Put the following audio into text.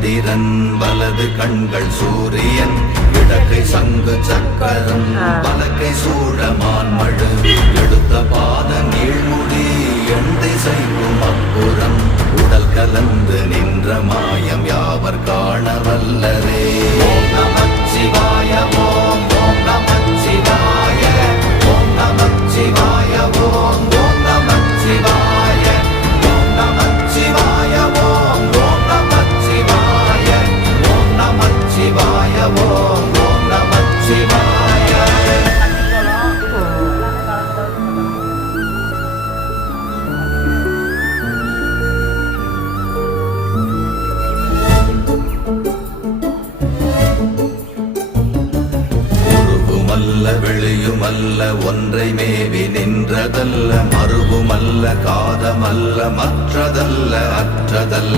சந்திரன் வலது கண்கள் சூரியன் இடக்கை சங்கு சக்கரம் வலக்கை சூழமான் மழு எடுத்த பாத நீழ்முடி எண் திசைக்கும் அப்புறம் உடல் கலந்து நின்ற மாயம் யாவர் காண வல்லரே. ஓம் நமச்சிவாய ஓம் ஓம் நமச்சிவாய ஓம் நமச்சிவாய ஓம் ஓம் நமச்சிவாய ஓம் நமச்சிவாய ஓம் ஓம் நமச்சிவாய ஓம் நமச்சிவாய ஓம் ஓம் நமச்சிவாய. வெளியுமல்ல ஒன்றை மேவி நின்றதல்ல மறுவுமல்ல காதமல்ல மற்றதல்ல அற்றதல்ல